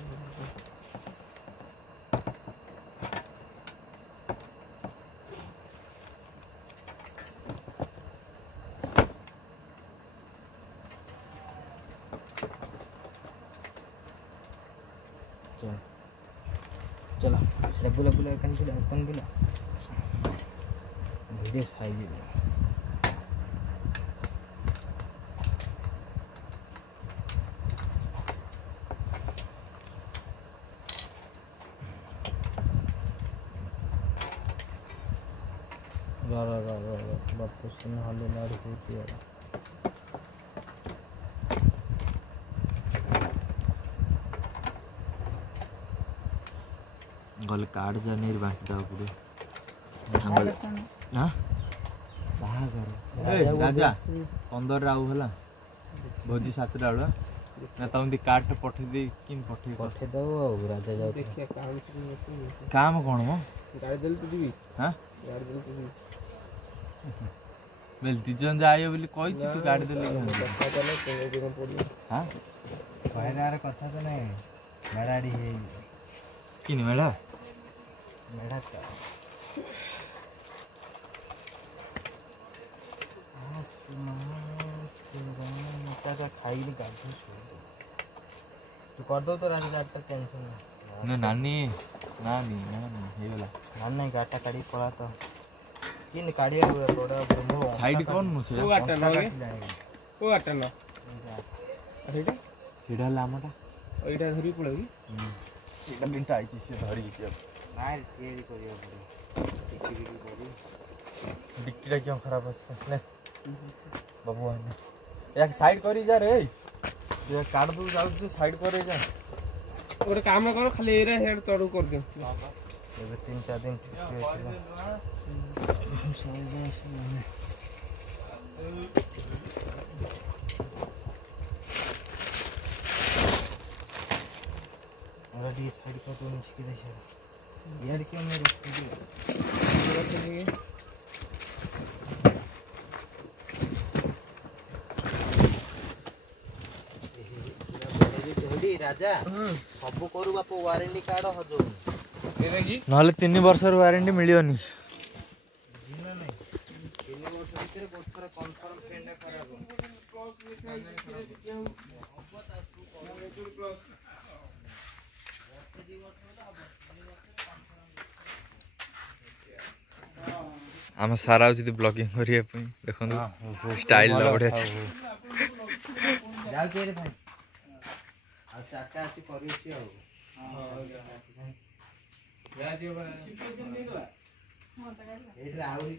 चलो चलो बुला बुला कन बुला अपन बुला धीरे साइड रा बापू सुन हाले लाड़ होती है गल कार्ड जा निर्वाचित पुरो हां हां ବାହାଘର ରାଜା 15 ଆଉ ହେଲା ଭୋଜି 7ଟା ବେଳ ନା ତମେ କାର୍ଡଟା ପଠେଇ ଦେଇ କେମିତି ପଠେଇ ପଠେଇଦବୁ ଆଉ ରାଜା ଯାଉ ଦେଖିଆ କାମ କ'ଣ ମ ଗାଡ଼ି ଦେଲେ ତୁ ଯିବି ହାଁ ଗାଡ଼ି ଦେଲେ ତୁ ଯିବି ବେଲେ 2 ଜଣ ଯାଇବ ବୋଲି କହିଛି ତୁ ଗାଡ଼ି ଦେଲେ କଥା ତାହେଲେ ତମେ କ'ଣ ପଡ଼ିବ ହାଁ କହିଲାର କଥା ତ ନାହିଁ ମେଢ଼ାଡ଼ି ହେଇ କିନି ମେଢ଼ା ମେଢ଼ା ଚାଚା ଖାଇକି ଗାଧୋଇ ତୁ କରିଦେବୁ ତ ରାତି 8ଟା ଟେନସନ୍ ନା ନାନୀ ହେଇଗଲା ନାଇଁ ଗାଡ଼ିଟା କାଢ଼ିକି ପଳା ତ କିନି କାଢ଼ିବାକୁ ବଡ଼ ସାଇଡ୍ କରୁନୁ ସେ କୋଉ ଗାଡ଼ିଟା ନ କୋଉ ଗାଡ଼ିଟା ନ ସେଇଟା ସେଇଟା ହେଲା ଆମଟା ଏଇଟା ଧରିକି ପଳେଇବ କି ସେଇଟା କିନ୍ତୁ ଆଇଛି ସେ ଧରିକି ଯିବ ନାଇଁ ତିଆରି କରିବାକୁ ପଡ଼ିବ डिक्कीटा क्यों खराब है ले बाबू आने एक साइड करी जा रे ये काट दू जाऊ से साइड करे जा ଗୋଟେ କାମ କର ଖାଲି ଏଇରା ହେଡ୍ ତଳକୁ କରିଦିଅ ଏବେ 3-4 ଦିନ ଛୁଟି मेरा डी साइड का तो नीचे की दिशा यार क्यों मेरे राजा सब करू बाप वारंटी कार्ड हजो नहले 3 वर्ष वारंटी मिलियोनी आम सारा होची ब्लॉगिंग करिया पई देखंदु स्टाइल ला बढ़िया छै जाऊ के रे भाई आ चाका आसी करियो छी आ जा दियो भाई एटा आउरी